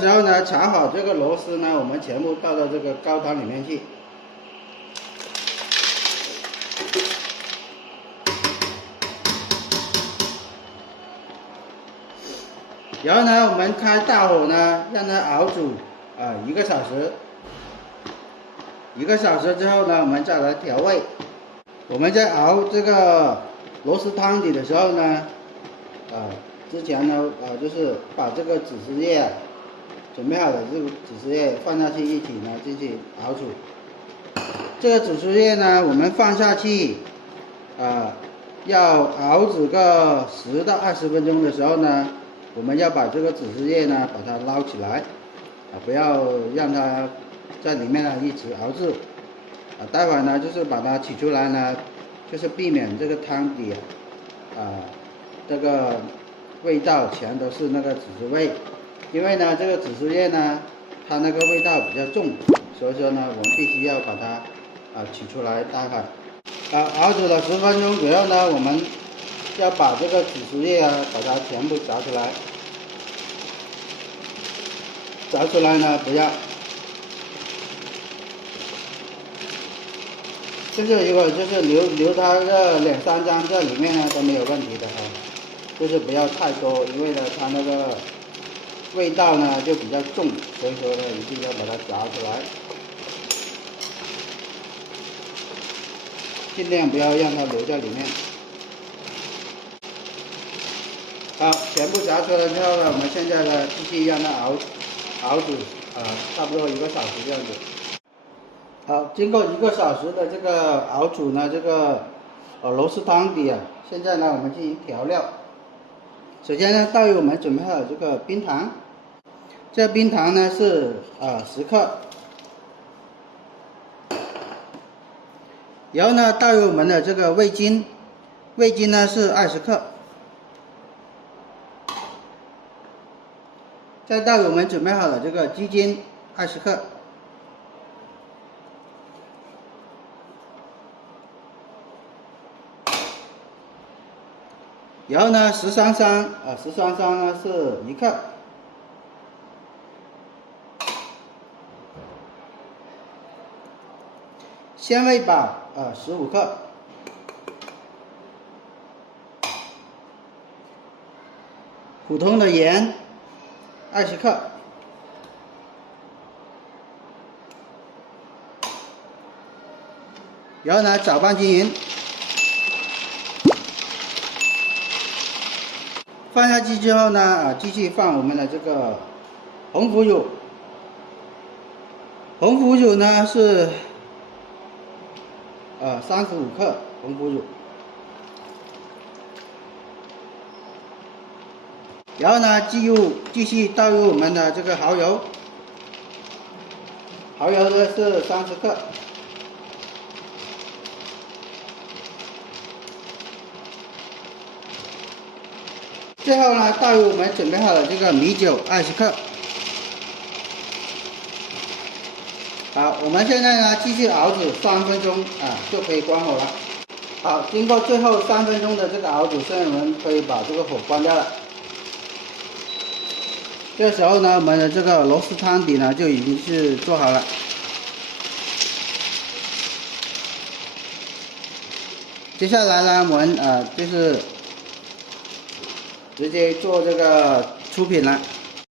时候呢，藏好这个螺丝呢，我们全部倒到这个高汤里面去。然后呢，我们开大火呢，让它熬煮1个小时。1个小时之后呢，我们再来调味。我们在熬这个螺丝汤底的时候呢，之前呢，就是把这个紫丝叶准备好的这个紫丝叶放下去一起呢进去熬煮。这个紫丝叶呢，我们放下去，要熬煮个10到20分钟的时候呢，我们要把这个紫丝叶呢把它捞起来，不要让它在里面呢一直熬制。待会呢就是把它取出来呢，就是避免这个汤底这个味道全都是那个紫丝味，因为呢这个紫丝叶呢它那个味道比较重，所以说呢我们必须要把它取出来。待会熬煮了10分钟左右呢，我们要把这个紫丝叶把它全部凿出来。凿出来呢不要，就是如果就是留它个2、3张在里面呢都没有问题的就是不要太多，因为呢它那个味道呢就比较重，所以说呢一定要把它夹出来，尽量不要让它留在里面。好，全部夹出来之后呢，我们现在呢继续让它熬煮差不多1个小时这样子。好，经过1个小时的这个熬煮呢，这个螺丝汤底现在呢我们进行调料。首先呢，倒入我们准备好的这个冰糖，这个冰糖呢是10克，然后呢倒入我们的这个味精，味精呢是20克，再倒入我们准备好的这个鸡精20克。然后呢，十双香呢是1克，鲜味宝15克，普通的盐20克，然后呢搅拌均匀。放下去之后呢，继续放我们的这个红腐乳。红腐乳呢是35克红腐乳。然后呢，继续倒入我们的这个蚝油，蚝油呢是30克。最后呢，倒入我们准备好的这个米酒20克。好，我们现在呢继续熬煮3分钟就可以关火了。好，经过最后3分钟的这个熬煮，现在我们可以把这个火关掉了。这时候呢，我们的这个螺丝汤底呢就已经是做好了。接下来呢，我们就是直接做这个出品了。